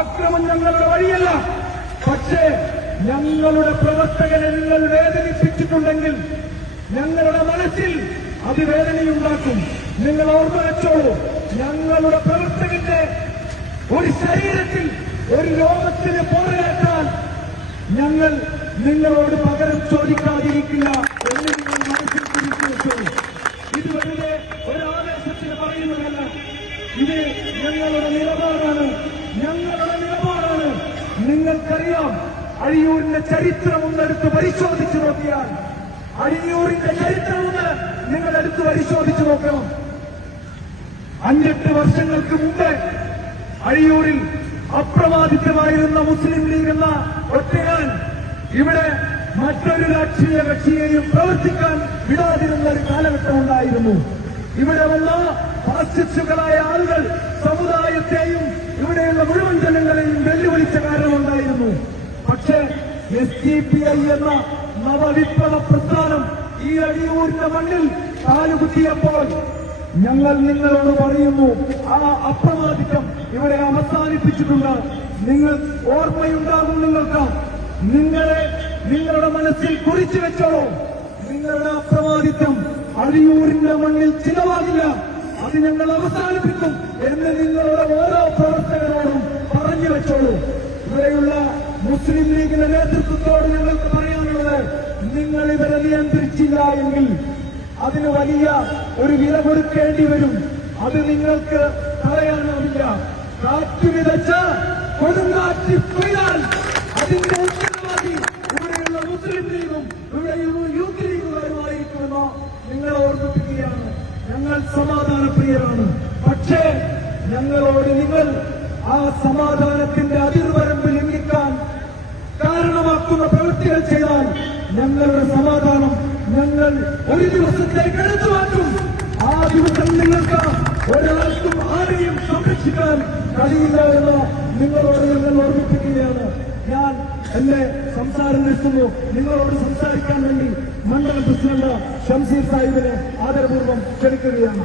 അക്രമം ഞങ്ങളുടെ വഴിയല്ല. പക്ഷേ ഞങ്ങളുടെ പ്രവർത്തകനെ നിങ്ങൾ വേദനിപ്പിച്ചിട്ടുണ്ടെങ്കിൽ ഞങ്ങളുടെ മനസ്സിൽ അത് വേദനയുണ്ടാക്കും. നിങ്ങൾ ഓർമ്മ വെച്ചോളൂ, ഞങ്ങളുടെ പ്രവർത്തകന്റെ ഒരു ശരീരത്തിൽ ഒരു രോഗത്തിന് പോരാട്ടാൻ ഞങ്ങൾ നിങ്ങളോട് പകരം ചോദിക്കാതിരിക്കില്ല എന്ന് നിങ്ങൾ മനസ്സിൽ കുറിച്ചു വെച്ചോളൂ. ഇത് വെറുതെ ഒരാവേശത്തിന് പറയുന്നതല്ല, ഇത് ഞങ്ങളുടെ നിലപാടാണ്. ഞങ്ങളുടെ നിലപാടാണ്. നിങ്ങൾക്കറിയാം, അഴിയൂരിന്റെ ചരിത്രമൊന്നെടുത്ത് പരിശോധിച്ചു നോക്കിയാൽ, അഴിയൂരിന്റെ ചരിത്രമൊന്ന് നിങ്ങളെടുത്ത് പരിശോധിച്ചു നോക്കണം. 5-8 വർഷങ്ങൾക്ക് മുമ്പ് അഴിയൂരിൽ അപ്രമാദിത്യമായിരുന്ന മുസ്ലിം ലീഗ് എന്ന ഒറ്റയാൻ ഇവിടെ മറ്റൊരു രാഷ്ട്രീയ കക്ഷിയെയും പ്രവർത്തിക്കാൻ വിടാതിരുന്ന ഒരു കാലഘട്ടം ഉണ്ടായിരുന്നു. ഇവിടെ വന്ന ഫാസിസ്റ്റുകളായ ആളുകൾ സമുദായത്തെയും ഇവിടെയുള്ള മുഴുവൻ ജനങ്ങളെയും വെല്ലുവിളിച്ച കാരണമുണ്ടായിരുന്നു. പക്ഷേ SDPI എന്ന നവവിപ്ലവ പ്രസ്ഥാനം ഈ അഴിയൂരിന്റെ മണ്ണിൽ കാലുകുത്തിയപ്പോൾ ഞങ്ങൾ നിങ്ങളോട് പറയുന്നു, ആ അപ്രമാദിത്യം ഇവിടെ അവസാനിപ്പിച്ചിട്ടുണ്ട്. നിങ്ങൾ ഓർമ്മയുണ്ടാകും, നിങ്ങളുടെ മനസ്സിൽ കുറിച്ചു വെച്ചോളൂ. നിങ്ങളുടെ അപ്രമാദിത്യം അഴിയൂരിന്റെ മണ്ണിൽ ചിലവാകില്ല, അത് ഞങ്ങൾ അവസാനിപ്പിക്കും എന്ന് നിങ്ങളുടെ ഓരോ പ്രവർത്തകരോടും പറഞ്ഞു വെച്ചോളൂ. ഇവിടെയുള്ള മുസ്ലിം ലീഗിന്റെ നേതൃത്വത്തോട് ഞങ്ങൾക്ക് പറയാനുള്ളത്, നിങ്ങൾ ഇവരെ നിയന്ത്രിച്ചില്ല എങ്കിൽ അതിന് വലിയ ഒരു വില കൊടുക്കേണ്ടി വരും. അത് നിങ്ങൾക്ക് പറയാനാവില്ല. കാറ്റ് വിതച്ച കൊടുങ്കാറ്റ് പെയ്താൽ അതിന്റെ ഉത്തരവാദി ഇവിടെയുള്ള മുസ്ലിം ലീഗും ഇവിടെയുള്ള യൂത്ത് ലീഗുകാരുമായിരിക്കുമെന്നോ നിങ്ങളെ ഓർമ്മിപ്പിക്കുകയാണ്. ഞങ്ങൾ സമാധാനപ്രിയരാണ്. പക്ഷേ ഞങ്ങളോട് നിങ്ങൾ ആ സമാധാനത്തിന്റെ അതിർവരമ്പ് ലംഘിക്കാൻ കാരണമാക്കുന്ന പ്രവൃത്തികൾ ചെയ്താൽ ഞങ്ങളുടെ സമാധാനം ഞങ്ങൾ ഒരു ദിവസത്തേക്ക് എടുത്തു മാറ്റും. ആ ദിവസം നിങ്ങൾക്ക് ഒരാൾക്കും ആരെയും സംരക്ഷിക്കാൻ കഴിയില്ല എന്ന് നിങ്ങളോട് ഞങ്ങൾ ഓർമ്മിപ്പിക്കുകയാണ്. ഞാൻ എന്റെ സംസാരം നിർത്തുന്നു. നിങ്ങളോട് സംസാരിക്കാൻ വേണ്ടി മണ്ഡലം പ്രസിഡന്റ് ഷംസീർ സാഹിബിനെ ആദരപൂർവ്വം ക്ഷണിക്കുകയാണ്.